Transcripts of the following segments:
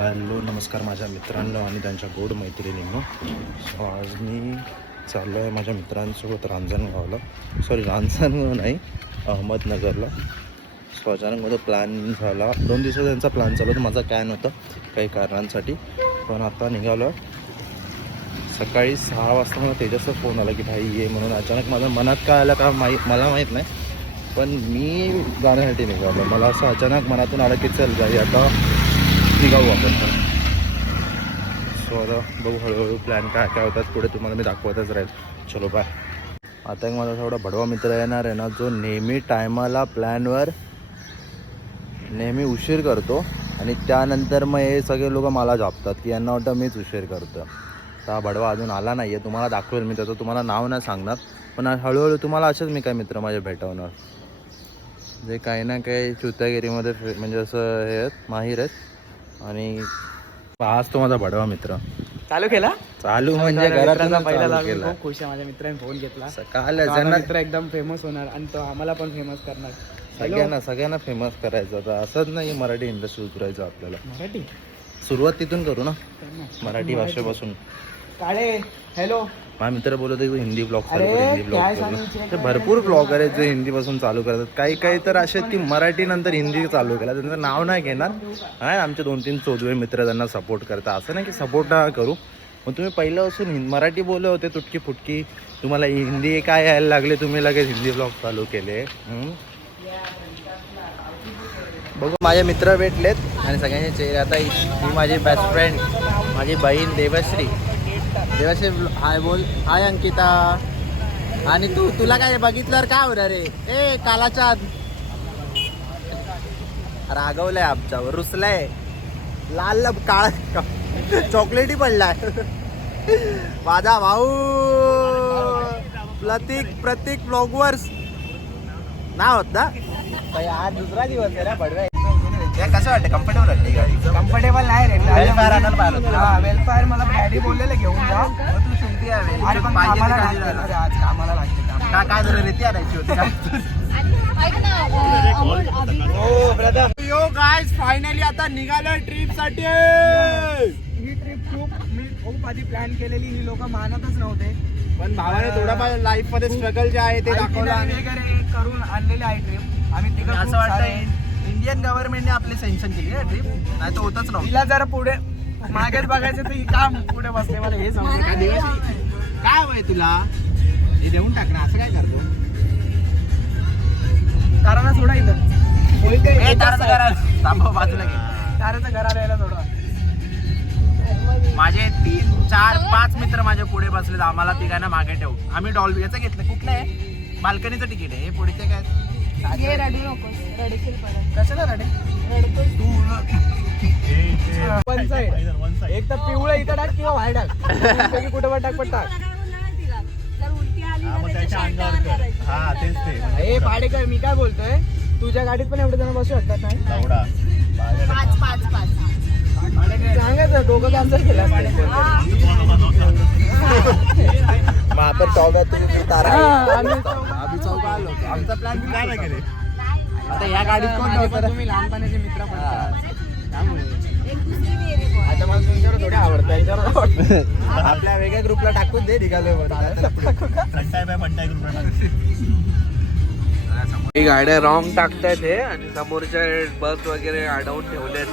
Hello नमस्कार माझ्या मित्रांनो आणि त्यांच्या गोड मैत्रिणींनो. सो आज मी चाललो आहे माझ्या मित्रांसोबत रांजणगावला, सॉरी रांजणगाव नाही, अहमदनगरला. सो अचानक माझा प्लॅन झाला, 2 दिवसाचा त्यांचा प्लॅन चालू होता, माझा कॅन होता काही कारणांसाठी. पण आता निघालो. सकाळी 6 वाजता मला तेजसचा फोन आला की भाई ये म्हणून. अचानक माझ्या मनात काय आलं का मला माहीत नाही, पण मी जाण्यासाठी निघालो. मला असं अचानक मनातून आलं की चल जाई आता निघाऊ आपण. सो आता बघू हळूहळू प्लॅन काय काय होतात पुढे तुम्हाला मी दाखवतच राहील. चलो बाय. आता एक माझा थोडा भडवा मित्र येणार आहे ना, जो नेहमी टायमाला प्लॅनवर नेहमी उशीर करतो आणि त्यानंतर मग हे सगळे लोक मला जापतात की यांना वाटतं मीच उशीर करतो. तर हा भडवा अजून आला नाही आहे, तुम्हाला दाखवेल मी. त्याचं तुम्हाला नाव नाही सांगणार, पण हळूहळू तुम्हाला असेच मी काय मित्र माझे भेटवणार जे काही ना काही चुत्यागिरीमध्ये म्हणजे असं हे आहेत, माहीर आहेत. आणि आज तो माझा भडवा मित्र चालू केला. चालू म्हणजे घरातून पहिला चालू केला. खूप खुश आहे, माझ्या मित्राने फोन घेतला. काल मित्र एकदम फेमस होणार आणि तो आम्हाला पण फेमस करणार. सगळ्यांना फेमस करायचं होतं. असंच नाही मराठी इंडस्ट्री उतरायचं आपल्याला. मराठी सुरुवात तिथून करू ना, मराठी भाषेपासून. काळे हॅलो. माझा मित्र बोलत आहे हिंदी ब्लॉग चालू कर, हिंदी ब्लॉग करू. तर भरपूर ब्लॉगर आहेत जे हिंदीपासून चालू करतात. काही तर असे आहेत की मराठी नंतर हिंदी चालू केला. त्यांचं नाव नाही घेणार. आहे आमचे 2-3 चोदवे मित्र त्यांना सपोर्ट करतात. असं नाही की सपोर्ट करू, मग तुम्ही पहिल्यापासून मराठी बोलले होते तुटकी फुटकी, तुम्हाला हिंदी काय यायला लागले, तुम्ही लगेच हिंदी ब्लॉग चालू केले. बघू माझे मित्र भेटलेत आणि सगळ्यांचे चेहरे. आता ही माझी बेस्ट फ्रेंड, माझी बहीण देवश्री. हाय बोल. हाय अंकिता. आणि तुला काय बघितल्यावर काय होणार रे? ए कालाचांद रागवलाय आमच्यावर, रुसलाय, लाल काळा चॉकलेटी पडलाय. माझा भाऊ प्रतीक ब्लॉगवर्स नाव होत ना. आज दुसरा दिवस आहे ना भडव्या. कसं वाटतं? कम्फर्टेबल वाटते गाडी? कम्फर्टेबल नाही रे. वेलफेअर आणायला पाहिलं. वेलफेअर मला डॅडी बोललेलं घेऊन जा. तू शिकते आज कामाला लागते. काय जरा रेती आणायची होती का? यो गाइस फायनली आता निघालो ट्रिप साठी. ही ट्रिप खूप आधी प्लॅन केलेली. ही लोक मानतच नव्हते, पण भावाने थोडाफार लाईफ मध्ये स्ट्रगल जे आहे ते दाखवलं आणि करून आणलेली आहे ट्रिप. आम्ही तिकडे असं वाटतं इंडियन गव्हर्नमेंटने आपली सँक्शन केली आहे ट्रिप, नाही तर होतच नव्हतं. तिला जरा पुढे मागेच बघायचं तर ही काम पुढे बसते. मला हे समजलं काय वय तुला हे देऊन टाक ना, असं काय करतो? ताराला सोडा इथं. बाजूला घे. ताराचं घराला यायला सोडा. माझे 3, 4, 5 मित्र माझ्या पुढे बसलेत. आम्हाला तिघांना मागे ठेवू. आम्ही डॉल्बी याचं घेतलं. कुठलं आहे? बाल्कनीचं तिकीट आहे. हे पुढचे काय? रडू नकोस, रडशील परत. कशाला रडे? One side. एक तर पिवळं इथं टाक किंवा बाहेर टाक. कुठं पण टाक, पण टाक. जर उलटी आली ना त्याच्या शर्टावर करायचं. हे पाडेकर, मी काय बोलतोय, तुझ्या गाडीत पण एवढे जण बसू शकतात नाही? 5 सांगायचं दोघं आमचं केलं. मग आपण चौघात तुम्ही तारा आम्ही चौघ आलो. आमचा प्लॅन काय नाही केले. आता या गाडीत कोण नव्हतं? तुम्ही लहानपणाचे मित्र पण त्यामुळे एक दुसरी वेरी बॉय. आता मला तुमच्यावर थोडे आवडतं, त्यांच्यावर आवडतं. आपल्या वेगळ्या ग्रुपला टाकून दे. निघालो ही गाड्या रॉंग टाकतायत हे, आणि समोरच्या बस वगैरे अडवून ठेवल्यात.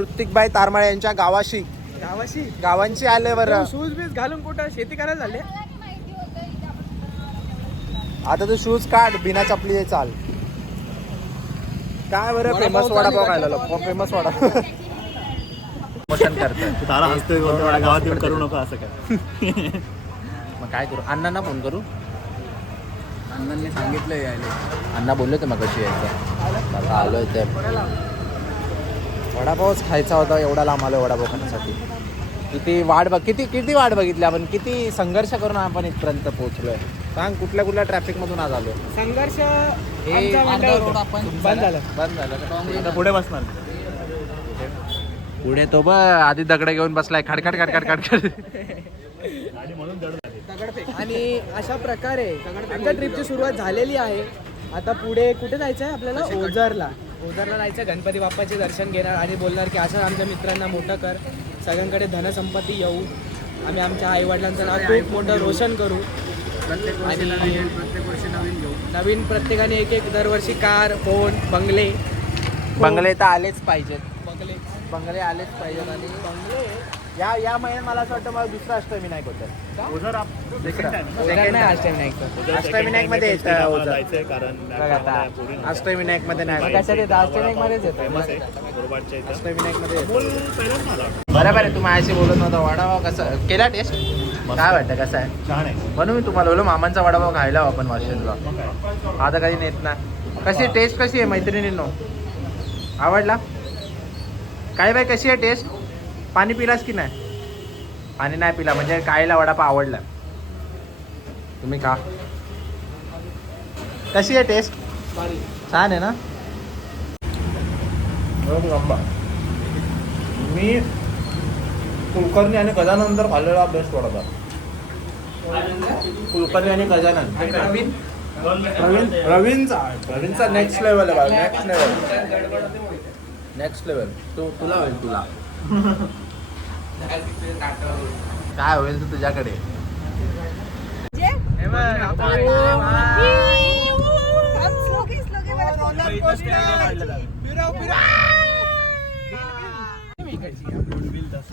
ऋत्विकबाई तारमाळे यांच्या गावाशी गावांची आले बरं. शूज बीज घालून कुठं शेती करायला झाले. आता तू शूज काढ, बिना चपली चाल. काय बरं फेमस वडापाव खायला. फेमस वडा मोशन करतात. गावात येऊन करू नको असं काय. मग काय करू? अण्णांना फोन करू. अण्णांनी सांगितलं यायला. अण्णा बोलले तर मग कशी यायचं आता आलोय ते वडापावच खायचा होता. एवढा लांब आलो वडापाव खाण्यासाठी. किती वाट बघितली आपण, किती संघर्ष करून आपण इथपर्यंत पोहोचलोय. सांग कुठल्या कुठल्या ट्रॅफिक मधून आज आलो. संघर्ष हे रोड आपण बंद झालं. आता पुढे बसणार. पुढे तो आधी दगड घेऊन बसलाय खडखड खडखड खडखड. आणि अशा प्रकारे आमच्या ट्रिपची सुरुवात झालेली आहे. आता पुढे कुठे जायचं आहे आपल्याला? ओझरला जायचं. गणपती बाप्पाचे दर्शन घेणार आणि बोलणार की असं आमच्या मित्रांना मोठं कर, सगळ्यांकडे धनसंपत्ती येऊ, आम्ही आमच्या आईवडिलांचं नाव खूप मोठं रोशन करू. आणि प्रत्येक वर्षी नवीन घेऊ. नवीन प्रत्येकाने एक दरवर्षी कार, फोन, बंगले तर आलेच पाहिजेत. बंगले आलेच पाहिजेत. आणि बंगले या महिन्यात मला असं वाटतं मला दुसरा अष्टविनायक होतं. अष्टविनायक मध्ये अष्टविनायक मध्ये नाही. अष्टविनायक मध्येच येतं. अष्टविनायक मध्ये बरोबर आहे. तू माझ्याशी बोलत नव्हता. वडापाव कसा केला टेस्ट? काय वाटतं कसं आहे? छान आहे. म्हणून मी तुम्हाला बोललो मामांचा वडापाव खायला आपण वाशिंदला. आता कधी नेत ना. कशी टेस्ट कशी आहे मैत्रिणींनो? आवडला काय बाई? कशी आहे टेस्ट? पाणी पिलास की नाही? पाणी नाही पिला म्हणजे कायला वडापाव आवडला. तुम्ही खा. कशी आहे टेस्ट? छान आहे ना. मी कुलकर्णी आणि गजानंतर खाल्लेला बेस्ट वडापाव. कुलकर्णी आणि गजानन. रवींचा नेक्स्ट लेवल आहे. Next level. तुला होईल तुला. काय होईल तू तुझ्याकडे.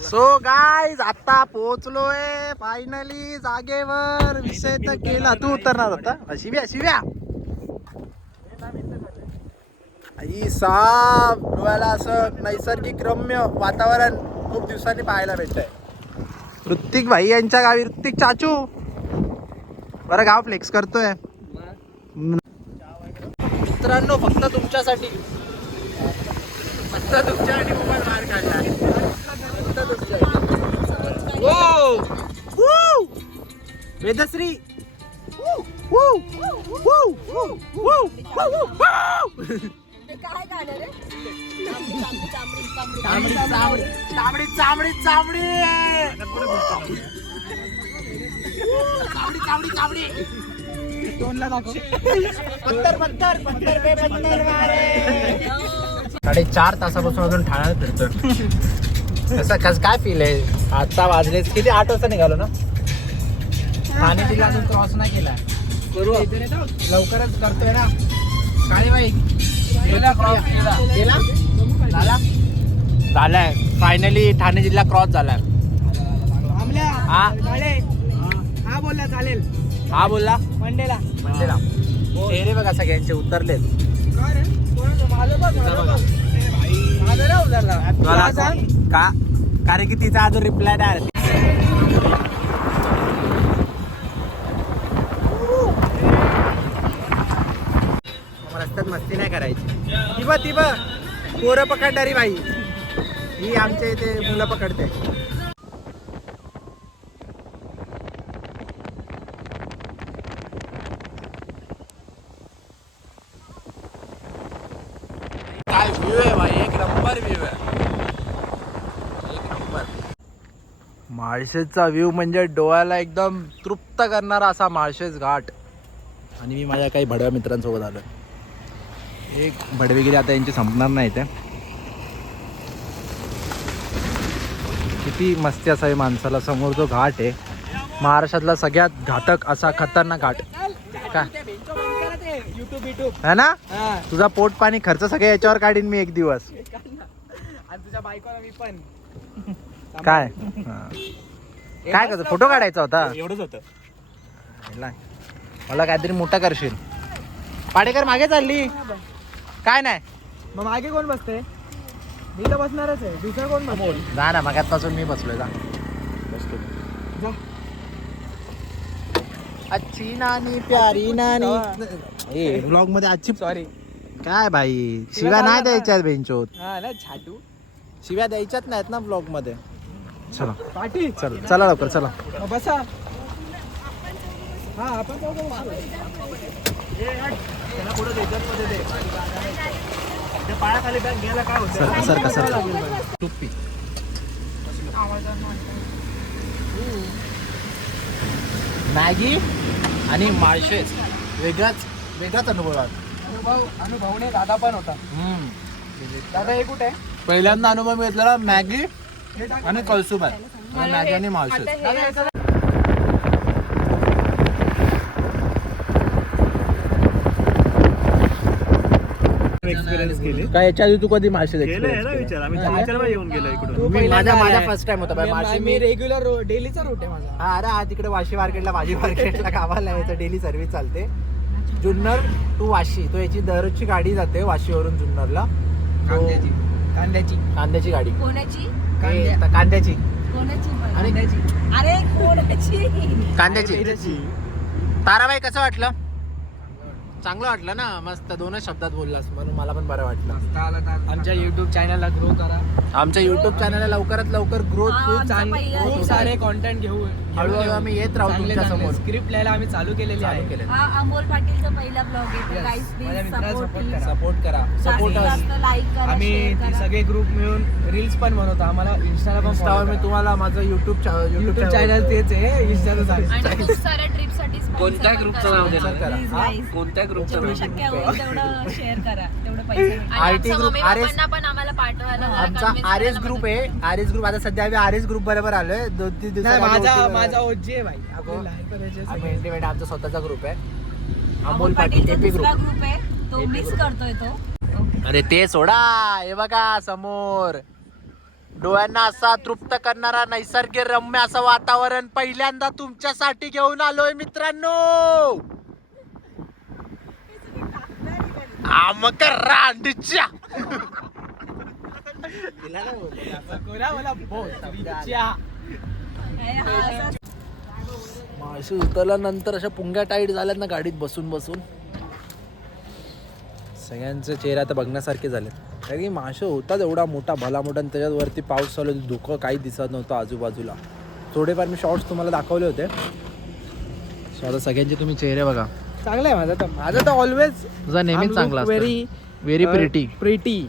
सो गाईज आता पोहोचलोय फायनली जागेवर. विषय तर केला. तू उतरणार होता. शिव्या आई साब डोळ्याला असं नैसर्गिक रम्य वातावरण खूप दिवसांनी पाहायला भेटतंय. ऋत्विक भाई यांच्या गावी. ऋत्विक चाचू बरं गाव फ्लेक्स करतोय मित्रांनो. फक्त तुमच्यासाठी मोबाईल बाहेर काढला. वेदश्री काय गाणं रे? साडे 4 तासापासून अजून ठाण्यात फिरतोय. कसं काय फील आहे? आता वाजले किती? 8 वाजता निघालो ना. ठाणे जिल्हा अजून क्रॉस नाही केला. करू लवकरच करतोय ना. काळेबाई झालाय फायनली. ठाणे जिल्हा क्रॉस झालाय. हा बोलला चालेल. हा बोलला मंडेला. चेहरे बघा सगळ्यांचे उतरलेत. का कारण की तिचा अजून रिप्लाय नाही. रस्त्यात मस्ती नाही करायची. ती बघ पोरं पकडणारी बाई ही आमच्या इथे मुलं पकडते. काय व्ह्यू आहे भाई. एक नंबर व्ह्यू आहे. एक नंबर. माळशेजचा व्ह्यू म्हणजे डोळ्याला एकदम तृप्त करणारा असा माळशेज घाट. आणि मी माझ्या काही भडव्या मित्रांसोबत आलो. एक भडवेगिरी आता यांची संपणार नाही ते. किती मस्ती असावी माणसाला. समोर जो घाट आहे महाराष्ट्रातला सगळ्यात घातक असा खतरनाक घाट का है ना. तुझा पोट पाणी खर्च सगळे याच्यावर काढीन मी एक दिवस. आणि तुझ्या बायकोला मी पण. काय काय करतो? फोटो काढायचा होता. एवढंच होतं. मला काहीतरी मोठा करशील. पाडेकर मागे चालली. काय नाही मग मागे कोण बसते? मी तर बसणारच आहे. दुसरं कोण बसतो? जा ना. मगात पासून मी बसलोय. जा. अच्छी नानी प्यारी नानी ए ब्लॉग मध्ये आजची सॉरी. काय भाई शिव्या नाही द्यायच्यात बेंचोत. हा ना छाटू. शिव्या द्यायच्याच नाहीत ना ब्लॉग मध्ये. चला पाटी. चला लवकर चला. बसा. हा आपण दोघं बसू. पायाखाली बॅग घ्यायला काय होतं. सरका टुप्पी मॅगी आणि माळशेज वेगळाच अनुभव आहे. अनुभवने दादा पण होता. दादा हे कुठे आहे? पहिल्यांदा अनुभव घेतलेला मॅगी आणि कळसूप आहे. मॅगी आणि माळशेज. एक्सपिरियन्स केले. काय याच्या आधी तू कधी माळशेज गेलंय ना विचार. आम्ही चालचलला येऊन गेलो इकडून. माझा फर्स्ट टाइम होता माळशेज. मी रेग्युलर डेलीचा रूट आहे माझा. अरे हा तिकडे वाशी मार्केटला भाजी मार्केटला गावाला यायचं डेली सर्व्हिस चालते. जुन्नर टू वाशी तो याची दररोजची गाडी जाते वाशीवरून जुन्नरला. कांद्याची गाडी. कोणाची कांद्याची कोणाची अरे कोणाची कांद्याची. ताराबाई कसं वाटलं? चांगलं वाटलं ना. मस्त दोनच शब्दात बोललास म्हणून मला पण बरं वाटलं. आमच्या युट्यूब चॅनलला ग्रो करा. आमच्या युट्यूब चॅनलला लवकरात लवकर ग्रोथ खूप सारे कॉन्टेंट घेऊ. हळूहळू आम्ही येत राहू तुमच्या समोर. स्क्रिप्ट लिहायला आम्ही चालू केलेली आहे. हा अमोल पाटीलचा पहिला ब्लॉग आहे. गाईस माझ्या प्लीज मित्राला सपोर्ट support करा. सपोर्ट करा. जास्तीत जास्त लाईक करा आम्ही शेअर ती करा. सगळे ग्रुप मिळून रील्स पण बनवतो. आम्हाला इंस्टाला पण इंस्टावर मी तुम्हाला माझं युट्यूब चॅनल तेच आहे. इंस्टाचं आणि खूप साऱ्या ट्रिप साठी कोणत्या ग्रुपचं नाव देणार? प्लीज गाईस कोणत्या ग्रुपचं जेवढं नाव? शक्य होईल तेवढं शेअर करा. तेवढं पैसे भेटतील. आणि IT आमच्या group, मम्मी RS पप्पांना पण आम्हाला पाठवायला जरा आमचा convince आर एस करायला ग्रुप मदत आहे. आर एस ग्रुप आता सध्या आम्ही आर एस ग्रुप बरोबर आलोय. 2-3 माझा ओजी आहे भाई. आपल्याला like करायचे सगळे. इंडिपेंडेंट आमचा स्वतःचा ग्रुप आहे. अमोल अमोल पाटील पाटीलचा एपी ग्रुप. दुसरा ग्रुप आहे तो मिक्स करतोय तो. अरे ते सोडा. हे बघा समोर डोळ्यांना असा तृप्त करणारा नैसर्गिक रम्य असं वातावरण पहिल्यांदा तुमच्यासाठी घेऊन आलोय मित्रांनो. आमकर रांडच्या मला बोल. माळशी उतरल्यानंतर अशा पुंग्या टाईट झाल्यात ना गाडीत बसून बसून. सगळ्यांचे चेहरे आता बघण्यासारखे झाले. कारण की मासे होतात एवढा मोठा भला मोठा आणि त्याच्यावरती पाऊस चालू होता. धुकं काही दिसत नव्हतं आजूबाजूला. थोडेफार मी शॉर्ट्स तुम्हाला दाखवले होते. सो आता सगळ्यांचे तुम्ही चेहरे बघा. चांगलं आहे माझं तर ऑलवेज तुझा नेहमीच चांगला very very pretty. Pretty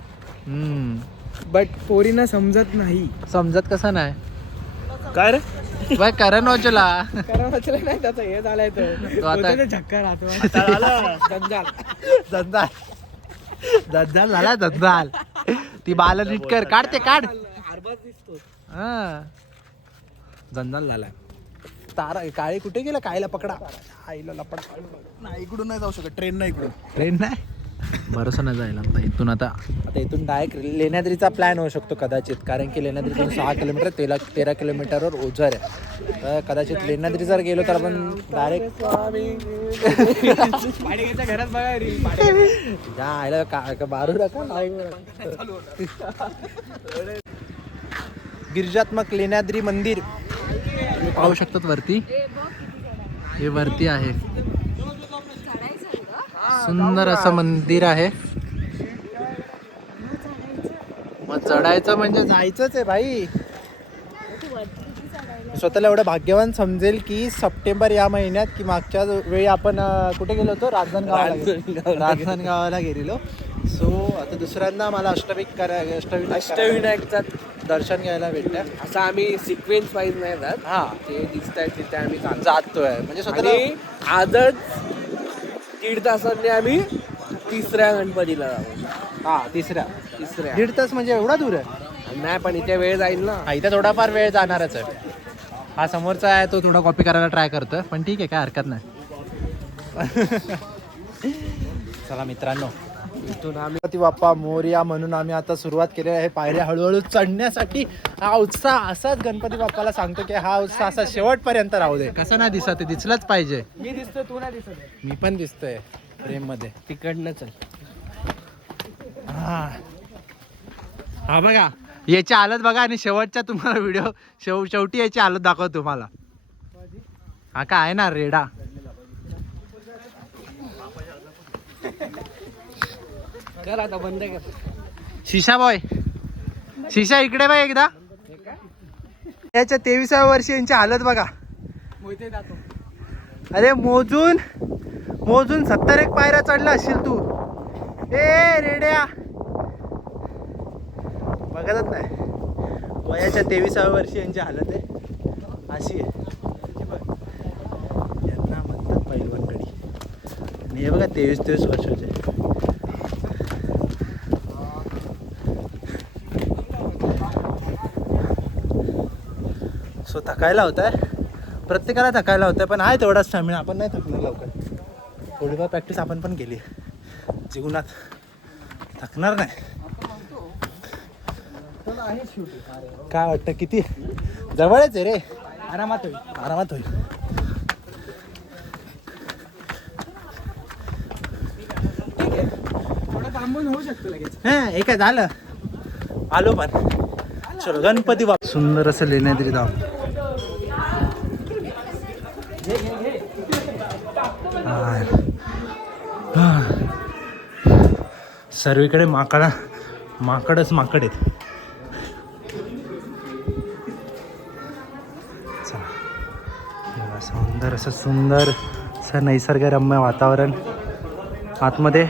but पोरींना समजत नाही. समजत कसं नाही काय रे. बाय करण वाचला. कारण वाचलं नाही त्याचं हे झालाय तो आता- बोलतो ते झक्का राहतो. जंजाल. दद्दाल झाला दद्दाल. ती बाल नीट कर. काढ ते काढ. जंजाल झालाय. तारा काळी कुठे गेला? काळीला पकडा. आईला लपड. नाही इकडून नाही जाऊ शकत. ट्रेन नाही इकडून. ट्रेन नाही भरोसा नाही जायला. आता इथून डायरेक्ट लेण्याद्रीचा प्लॅन होऊ शकतो कदाचित. कारण की लेण्याद्रीतून 6 किलोमीटर 13 किलोमीटरवर ओझर आहे. तर कदाचित लेण्याद्री जर गेलो तर आपण डायरेक्ट पाडीच्या घरात बघा रील. आयला बारू नका. गिरिजात्मक लेण्याद्री मंदिर तुम्ही पाहू शकतात वरती. हे वरती आहे. सुंदर असं मंदिर आहे. मग चढायचं म्हणजे जायचंच आहे भाई. स्वतःला एवढं भाग्यवान समजेल की सप्टेंबर या महिन्यात की मागच्या वेळी आपण कुठे गेलो होतो? राजनांदगावाला गेलेलो. सो आता दुसऱ्यांदा मला अष्टविनायकचं दर्शन घ्यायला भेटलं. असं आम्ही सिक्वेन्स वाईज नाही जात. हा ते दिसत आहे तिथे आम्ही जातोय म्हणजे स्वतःला आणि आजच 1.5 तासांनी आम्ही 3ऱ्या गणपतीला जाऊ. हा तिसऱ्या 1.5 तास म्हणजे एवढा दूर आहे. नाही पण इथे वेळ जाईल ना. हा इथे थोडाफार वेळ जाणारच आहे. हा समोरचा आहे तो थोडा कॉपी करायला ट्राय करतो पण ठीक आहे काय हरकत नाही. चला मित्रांनो इथून आम्ही गणपती बाप्पा मोरया म्हणून आम्ही आता सुरुवात केलेली आहे पायऱ्या हळूहळू चढण्यासाठी. हा उत्साह असाच गणपती बाप्पाला सांगतो की हा उत्साह असा शेवटपर्यंत राहू दे. कसं नाही दिसत दिसलंच पाहिजे. मी दिसतो तू नाही दिसत. मी पण दिसतोय प्रेम मध्ये. तिकडनं चल. हा बघा याची हालत बघा आणि शेवटच्या तुम्हाला व्हिडिओ शेवटी याची हालत दाखवतो तुम्हाला. हा काय आहे ना रेडा कर आता बंद कर. शिशा बॉय, शिशा इकडे बघ एकदा. याच्या 23व्या वर्षी यांची हालत बघा. मोहिते जातो. अरे मोजून 70 पायऱ्या चढला असशील तू. ए रेड्या, बघतच नाही. वयाच्या 23व्या वर्षी यांची हालत आहे अशी आहे. यांना म्हणतात पैलवानगडी. आणि हे बघा 23 वर्षाचे. सो थकायला होत आहे, प्रत्येकाला थकायला होतं, पण आहे तेवढा स्टॅमिना. आपण नाही थकणार लवकर. थोडीफार प्रॅक्टिस आपण पण केली जीवनात, थकणार नाही. काय वाटतं किती जवळच आहे रे. आरामात होईल. आरामात होईल. थोडं थांबून होऊ शकतो लगेच. हा हे काय झालं, आलो पण. चलो गणपती बाप्पा. सुंदर असं लेण्याद्री धाम. सर्वीकडे माकडच माकड आहेत. सुंदर असं निसर्गरम्य वातावरण. आतमध्ये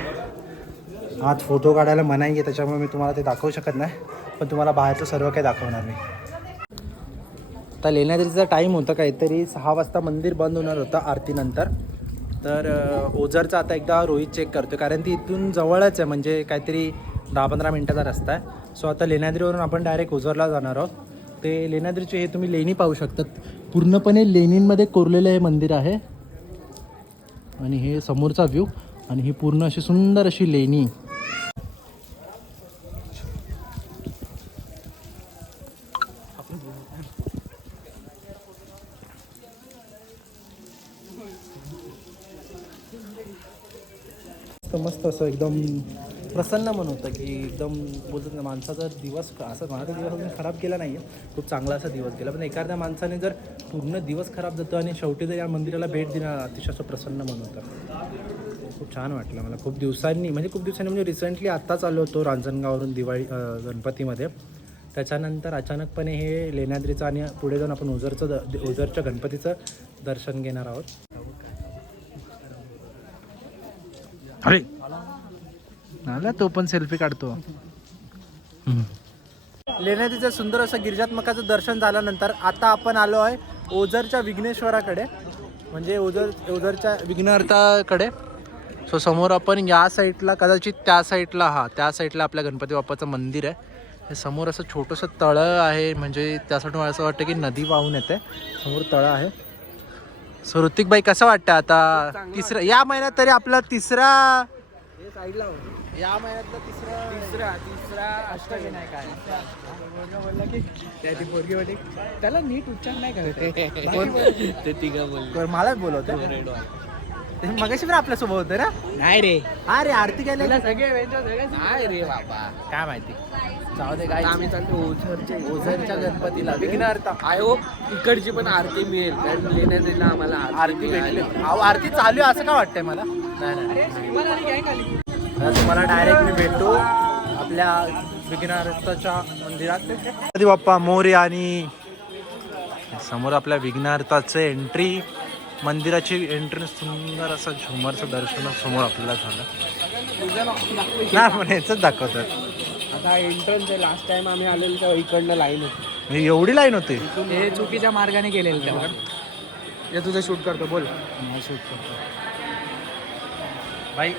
आत फोटो काढायला मनाई आहे, त्याच्यामुळे मी तुम्हाला ते दाखवू शकत नाही, पण तुम्हाला बाहेरचं सर्व काही दाखवणार मी. आता लेण्याद्रीचा टाईम होता काहीतरी 6 वाजता मंदिर बंद होणार होतं आरतीनंतर. तर ओझरचा आता एकदा रोहित चेक करतो, कारण ती इथून जवळच आहे, म्हणजे काहीतरी 10-15 मिनटाचा रस्ता आहे. सो आता लेण्याद्रीवरून आपण डायरेक्ट ओझरला जाणार आहोत. ते लेण्याद्रीचे हे तुम्ही लेणी पाहू शकतात. पूर्णपणे लेणींमध्ये कोरलेलं हे मंदिर आहे. आणि हे समोरचा व्ह्यू, आणि ही पूर्ण अशी सुंदर अशी लेणी. मस्त असं एकदम प्रसन्न मन होतं की एकदम बोलतात ना, माणसाचा दिवस असं माझा दिवस अजून खराब गेला नाही आहे, खूप चांगला असा दिवस गेला. पण एखाद्या माणसाने जर पूर्ण दिवस खराब जातो आणि शेवटी जर या मंदिराला भेट देणार, अतिशय असं प्रसन्न मन होतं. खूप छान वाटलं मला. खूप दिवसांनी म्हणजे रिसेंटली आत्ताच आलो होतो रांजणगाववरून दिवाळी गणपतीमध्ये. त्याच्यानंतर अचानकपणे हे लेण्याद्रीचं आणि पुढे जाऊन आपण ओझरच्या गणपतीचं दर्शन घेणार आहोत. अरे आला तो पण सेल्फी काढतो. लेण्याद्रीचं सुंदर असं गिरिजात्मकाचं दर्शन झाल्यानंतर आता आपण आलो आहे ओझरच्या विघ्नेश्वराकडे, म्हणजे ओझरच्या विघ्नहर्ताकडे. सो समोर आपण या साईडला, कदाचित त्या साईडला आपल्या गणपती बाप्पाचं मंदिर आहे. हे समोर असं छोटंसं तळं आहे, म्हणजे त्यासाठी मला असं वाटतं की नदी वाहून येते. समोर तळं आहे. सो ऋतिक भाई कसं वाटतं आता तिसरं या महिन्यात तरी आपला या महिन्यातला तिसरा अष्टविनायक आहे. बोलला की त्याची पोरगी वाटी त्याला नीट उच्चार नाही करत. मलाच बोलवतो मगाशी पण आपल्यासोबत होतं ना. नाही रे, अरे आरती केलेला सगळे नाही रे बाबा, काय माहिती. जाऊ दे काय. आम्ही चालतो ओझरच्या गणपतीला विघ्नहर्ता. आय होप इकडची पण आरती मिळेल, कारण लेण्याद्रीला आम्हाला आरती भेटली. आरती चालू आहे असं का वाटतंय मला. नाही तुम्हाला डायरेक्ट मी भेटतो आपल्या विघ्नहर्ताच्या मंदिरात. गणपती बाप्पा मोरया. आणि समोर आपल्या विघ्नहर्ताचं एंट्री, मंदिराची एंट्री, सुंदर असं झुमरचं दर्शन समोर आपल्याला झालं. नाही पण ह्याच दाखवतात. आता एंट्रन्स आहे. लास्ट टाइम आम्ही आलेलो तेव्हा इकडनं लाईन होती. एवढी लाईन होती. हे चुकीच्या मार्गाने गेलेलं तेव्हा. हे तुझं शूट करतो, बोल. शूट करतो भाई.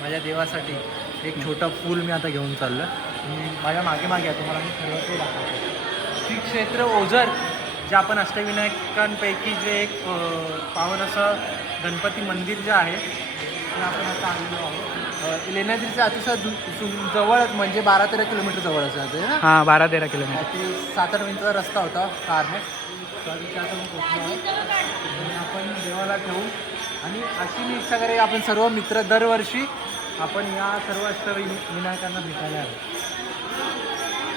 माझ्या देवासाठी एक छोटा फूल मी आता घेऊन चाललो. माझ्या मागे आहे, तुम्हाला मी सर्व ते दाखवतो. श्री क्षेत्र ओझर, जे आपण अष्टविनायकांपैकी जे एक पावन असं गणपती मंदिर जे आहे ते आपण आता आलेलो आहोत. लेण्याद्रीचं अतिशय जवळच, म्हणजे 12-13 किलोमीटर जवळच आहे ना. हां, 12-13 किलोमीटर. ते 7-8 मिनिटाचा रस्ता होता कारने. आपण देवाला ठेवू. आणि अशी मी इच्छा करेन, आपण सर्व मित्र दरवर्षी आपण या सर्व अष्टविनायकांना भेटायला आलो.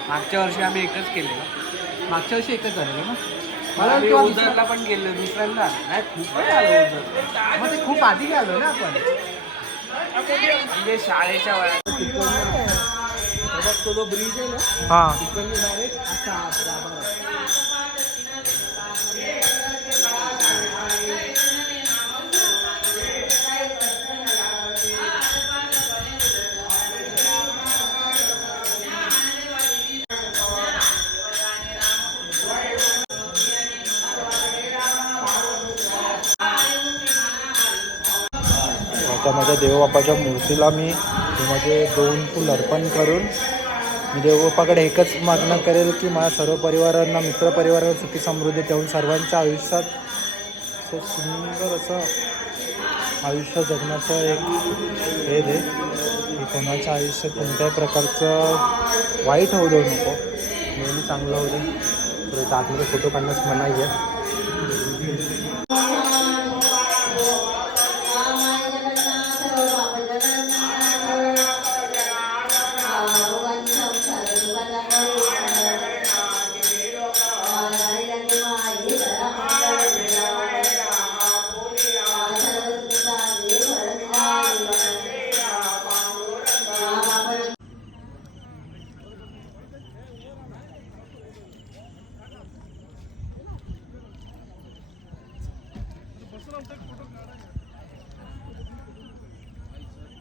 मागच्या वर्षी आम्ही एकच केले. मागच्या वर्षी एकच झालेलं ना. मला ओझरला पण गेलो दुसऱ्यांदा. नाही, खूप आलो ओझर. मग ते खूप आधी आलो ना आपण. म्हणजे शाळेच्या वयात तो जो ब्रिज आहे ना हा तिकडून डायरेक्ट असा गाभारा. आता माझ्या देवबापाच्या मूर्तीला मी माझे 2 फूल अर्पण करून मी देवबापाकडे एकच मागणं करेल की माझ्या सर्व परिवारांना मित्रपरिवारांना सुखी समृद्धी ठेवून सर्वांच्या आयुष्यात असं सुंदर असं आयुष्य जगण्याचं एक हे दे की कोणाच्या आयुष्यात कोणत्याही प्रकारचं वाईट होऊ देऊ नको, नेहमी चांगलं होऊ दे. तर इथं आतमध्ये फोटो काढण्यास मनाई आहे.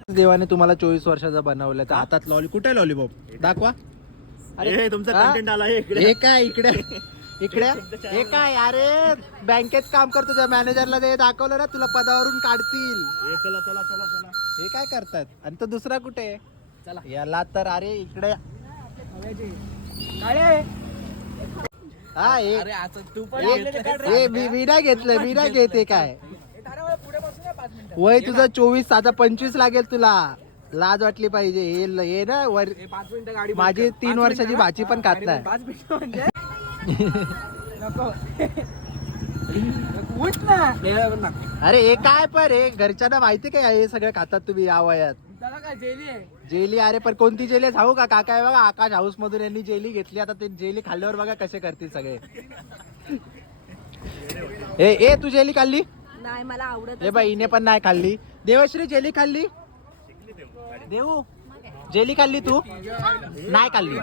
देवाने तुम्हाला 24 वर्षाचा बनवलं तर हातात कुठे लॉलीपॉप दाखवा. अरे तुमचा हा? कंटेंट आला आहे हे काय इकडे इकडे हे काय अरे बँकेत काम करतो त्या मॅनेजरला ते दाखवलं ना तुला पदावरून काढतील. चला चला चला चला. हे काय करतात आणि तो दुसरा कुठे चला याला तर अरे इकडे हा अरे आता तू पण मी नाही घेतलंय मी नाही घेते काय वय तुझं 24 आता 25 लागेल तुला लाज वाटली पाहिजे. हे ना 5 मिनिटं गाडी माझी 3 वर्षाची भाची पण खात नाही. 5 मिनिटं म्हणजे नको उठ ना. अरे हे काय पण हे घरच्यांना माहिती काय हे सगळं खातात तुम्ही या वयात. त्याला काय जेली आहे जेली अरे पण कोणती जेली आहे सांगू का काका आहे बघा आकाश हाऊस मधून यांनी जेली घेतली. आता ते जेली खाल्ल्यावर बघा कसे करतील सगळे. ए तू जेली खाल्ली नाही मला आवडत हे बाई हिने पण नाही खाल्ली. देवश्री जेली खाल्ली देऊ जेली खाल्ली तू नाही खाल्ली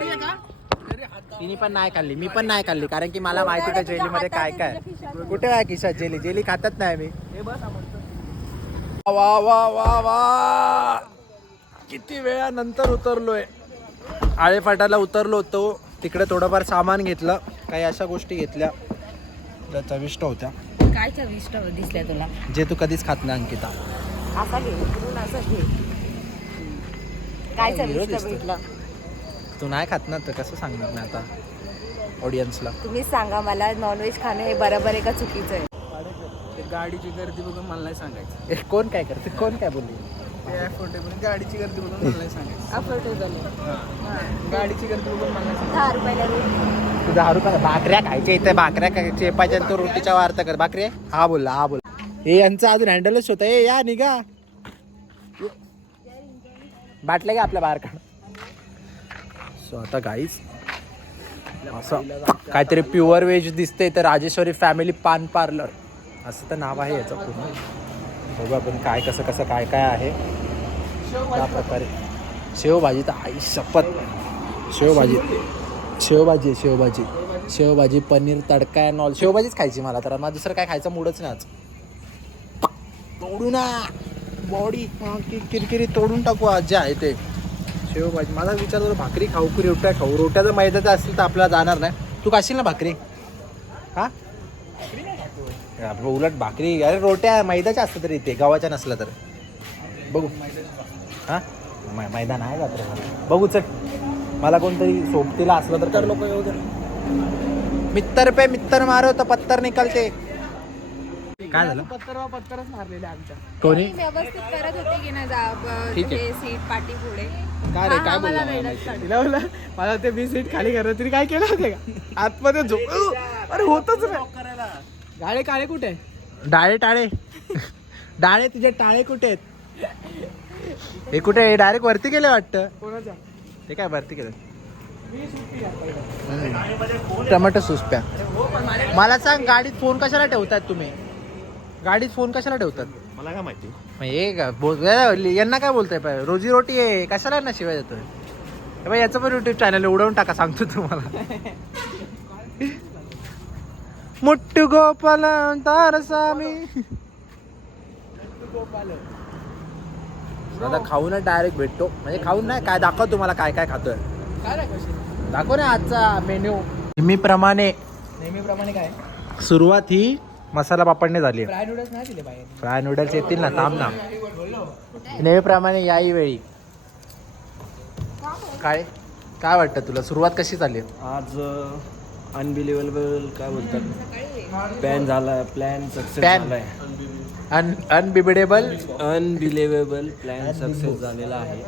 तिने पण नाही खाल्ली मी पण नाही खाल्ली कारण की मला माहिती का जेली मध्ये काय काय कुठे आहे खिशात जेली खातच नाही मी. वा वा वा वा किती वेळानंतर उतरलोय आळेफाटाला उतरलो होतो तिकडे थोडंफार सामान घेतलं काही अशा गोष्टी घेतल्या ज्या चविष्ट होत्या. काय चविष्ट दिसल्या तुला जे तू कधीच खात नाही अंकिता. असा घे इकडून असं घे काय चविष्ट दिसतोय. भेटलं तू नाही खात ना तर कसं सांगणार नाही आता ऑडियन्सला. तुम्ही सांगा मला नॉनव्हेज खाणं हे बरोबर आहे का चुकीचं आहे. गाडीची गर्दी बघून मला नाही सांगायचं. कोण काय करते कोण काय बोलली ते अफोर्डेबल गाडीची गर्दी बघून मला नाही सांगायचं. अफोर्डेबल गाडीची गर्दी बघून मला नाही 10 रुपयाला रोटी. तू 10 रुपये भाकऱ्या खायच्या इथे भाकऱ्या चेपायच्या तो रोटीच्या वार्ता कर भाकरे हा बोलला हे यांचा अजून हँडलच होतं ए या निघा बाटले का आपल्या बाहेर काढ. सो आता गाईज असं काहीतरी प्युअर व्हेज दिसते तर राजेश्वरी फॅमिली पान पार्लर असं तर नाव आहे याचं पूर्ण. बघू आपण काय कसं कसं काय काय आहे त्या प्रकारे. शेवभाजी तर आई शपथ शेवभाजी पनीर तडका अँड ऑल. शेवभाजीच खायची मला तर मला दुसरं काय खायचं मूडच नाही आज. तोडू ना बॉडी किरकिरी तोडून टाकू आज जे आहे ते. शेवभाजी माझा विचार होता भाकरी खाऊ की रोट्या खाऊ. रोट्या जर मैद्याचा असेल तर आपल्याला जाणार नाही. तू खाशील ना भाकरी हा उलट भाकरी अरे रोट्या मैद्याच्या असतात तरी इथे गव्हाच्या नसल्या तर बघू हा मैदा नाही जात रे बघू चल. मला कोणतरी सोबतीला असलं तर लोक येऊ दे. मित्तर पे मित्तर मारो तर पत्तर निकलते. काय झालं पत्तरच मारलेले आमच्या. कोणी व्यवस्थित करत होती की ठीक आहे. नाही सीट पाठी पुढे काय रे काय बोलला तिला बोला मला ते बी सीट खाली करत तरी काय केलं होते का आतमध्ये झोप अरे होतच नाही. गाळे काळे कुठे डाळे तुझे टाळे कुठे आहेत. हे कुठे डायरेक्ट वरती गेले वाटतं. कोणाच्या हे काय वरती गेलं टमाटो सूस प्या. मला सांग गाडीत फोन कशाला ठेवतात तुम्ही गाडीत फोन कशाला ठेवतात. मला काय माहिती. मग हे का यांना काय बोलताय पाय रोजी रोटी आहे कशाला यांना शिवाय देतोय हे बाई याचं पण युट्यूब चॅनल उडवून टाका सांगतो तुम्हाला. मुट्टू गोपाल तारसामी आता खाऊनच डायरेक्ट भेटतो म्हणजे खाऊन नाही काय दाखव तुम्हाला काय काय खातोय काय दाखवशील दाखव ना आजचा मेन्यू. नेहमीप्रमाणे काय सुरुवात ही मसाला पापडने झाली. फ्राय नूडल्स नाही दिले बाहेर. फ्राय नूडल्स येतील ना थांब ना. नेहमीप्रमाणे याही वेळी काय काय वाटतं तुला सुरुवात कशी झाली. आज अनबिलिव्हेबल काय बोलतात प्लॅन झाला प्लॅन सक्सेस Plan. झालाय. अनबिबिडेबल अनबिलिव्हेबल प्लॅन सक्सेस झालेला आहे.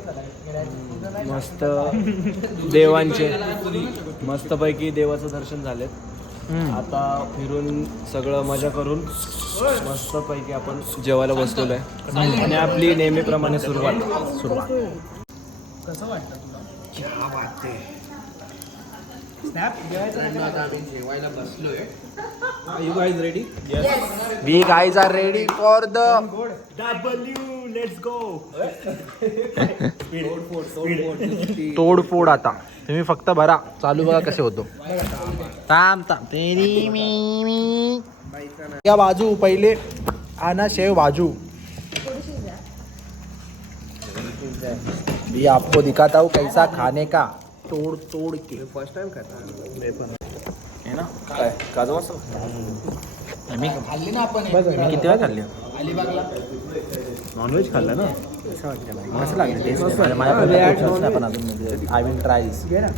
मस्त देवांचे मस्तपैकी देवाचं दर्शन झालेत. आता फिरून सगळं मजा करून मस्तपैकी आपण जेवायला बसलेलो आहे आणि आपली नेहमीप्रमाणे सुरुवात कसं वाटतं तुला जेवायला बसलोय. You guys ready we guys are ready for the let's go तोडफोड. आता तुम्ही फक्त भरा चालू बघा कसे होतो. थांब थांब तेरी मी या बाजू पहिले आना शेव बाजू. ये आपको दिखाता हूँ कैसा खाने का तोड़ तोड़ के. फर्स्ट टाइम खाता है ना काय काजू मस्त मी खाल्ली ना आपण मी किती वेळा खाल्ली अलिबागला. नॉनव्हेज खाल्लं ना कसं वाटतं मला कसं लागलं टेस्ट माझ्या पण अजून आय विल ट्राय घे ना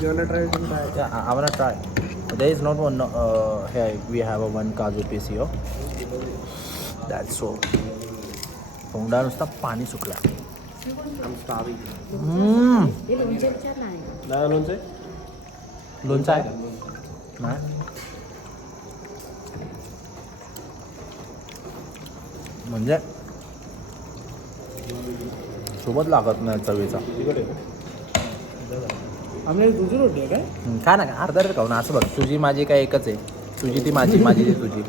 I wanna try. There is not one. Here we have a one kaju piece here. That's so. तोंडा नुसता पाणी सुकला. लोणचं आहे नाही म्हणजे सोबत लागत नाही चवीचा. आम्ही तुझी रोटी आहे काय काय ना अर्धा रे खाऊ ना असं बघ तुझी माझी काय एकच आहे. तुझी ती माझी माझी ती तुझी.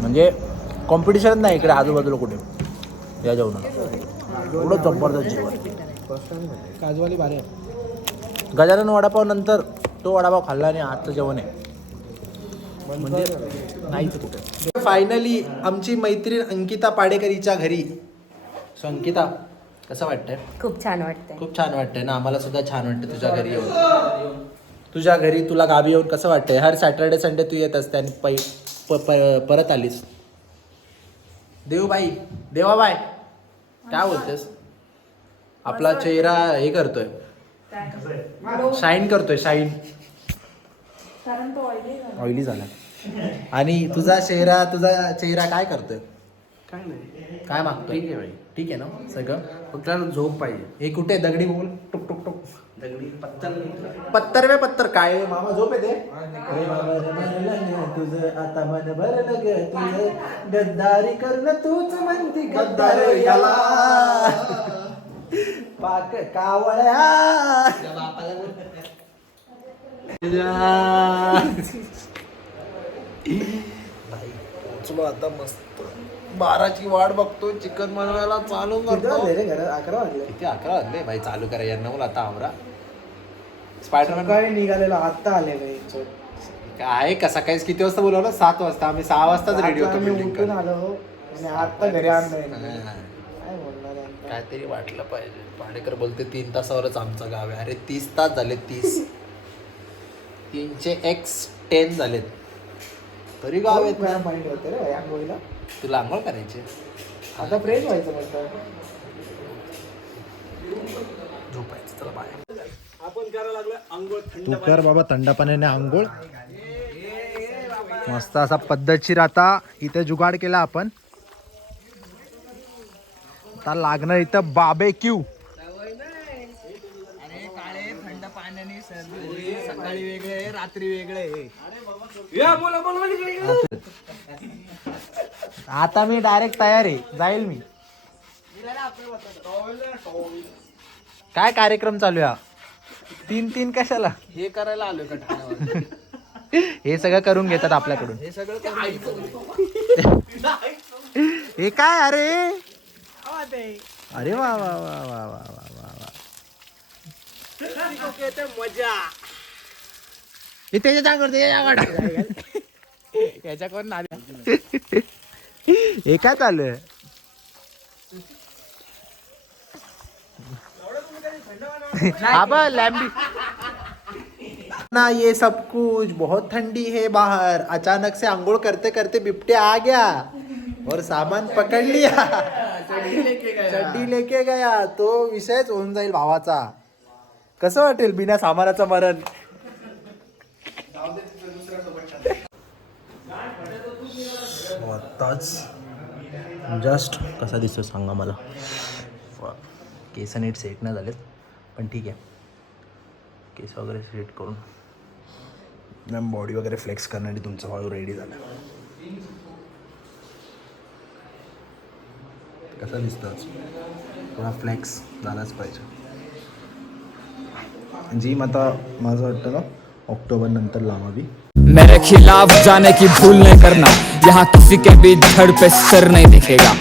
म्हणजे कॉम्पिटिशन नाही इकडे आजूबाजूला कुठे या जेवण एवढं जबरदस्त जेवण. काजूवाली भारी आहे. गजानन वडापाव नंतर तो वडापाव खाल्ला आणि आजचं जेवण आहे म्हणजे नाहीच कुठे. फायनली आमची मैत्रीण अंकिता पाडेकर हिच्या घरी. सो अंकिता कसं वाटतंय. खूप छान वाटतंय. खूप छान वाटतंय ना आम्हाला सुद्धा छान वाटतं तुझ्या घरी येऊन. तुझ्या घरी तुला गावी येऊन कसं वाटतंय. हर सॅटर्डे संडे तू येत असते आणि परत आलीस. देवबाई देवाबाई काय बोलतेस. आपला चेहरा हे करतोय शाईन करतोय शाईन. ऑइली झाला आणि तुझा चेहरा काय करतोय काय नाही काय मागतोय. ठीक आहे भाई ठीक आहे ना सगळं. फक्त झोप पाहिजे. हे कुठे दगडी बोल टुक टुक टुक दगडी पत्तर वे पत्तर काय आहे? मामा झोप येते तुझं आता मन भरलं ग तुझं गद्दारी करणं तूच म्हणती गद्दार याला पाक कावळ्या. चलो आता मस्त 12ची वाट बघतो चिकन बनवायला चालू करतो. 11 वाजले. किती 11 वाजले भाई चालू करा यांना मला आता आवरा. स्पायडरमॅन काय निघालेलो आता आलेलो काय का सकाळीच किती वाजता बोलवलं 7 वाजता. आम्ही 6 वाजताच रेडी होतो बिल्डिंग उठून आलो आणि आता घरी आणलंय. काय काय बोलणार यांना? काहीतरी वाटलं पाहिजे. पाडेकर बोलते 3 तासावरच आमचं गाव आहे. अरे 30 तास झाले 30 300 x 10 झालेत तरी गाव येत नाही. माइंड होते रे आंघोळीला. तुला आंघोळ करायची आता फ्रेश व्हायचं म्हटलं. झोपायचं चला बाय. आपण करायला लागलं अंघोळ तू कर बाबा थंड पाण्याने आंघोळ. मस्त असा पद्धतशीर आता इथे जुगाड केला आपण. आता लागणार इथं बार्बेक्यू. थंड पाण्याने सकाळी वेगळे रात्री वेगळे. आता मी डायरेक्ट तयार आहे जाईल मी. काय कार्यक्रम चालू आहे. तीन कशाला? हे करायला आलोय का ठाण्यावर? हे सगळं करून घेतात आपल्याकडून. हे सगळं करून हे काय? अरे आवाज आहे. अरे वा वा वा वा वा वा वा वा. मजा हे त्याच्या जागेवर याच्याकडून नाद हे काय चालू आहे? आबा लैम्बी ना, ये सब कुछ बहुत ठंडी है बाहर. अचानक से अंघोळ करते करते बिबट्या आ गया और सामान पकड़ लिया. चड्डी लेके गया. तो विषयच होऊन जाईल भावाचा. कसं वाटेल बिना सामानाचं मरण? आत्ताच जस्ट कसा दिसतो सांगा मला. केस नीट सेट नाही झालेत पण ठीक आहे. केस वगैरे सेट करून मॅम बॉडी वगैरे फ्लेक्स करण्यासाठी तुमचा हळू रेडी झाला. कसा दिसतोच थोडा फ्लेक्स झालाच पाहिजे. जिम आता माझं वाटतं ना ऑक्टोबर नंतर लावावी. मेरे खिलाफ जाने की भूल नहीं करना, यहाँ किसी के भी धड़ पे सर नहीं दिखेगा.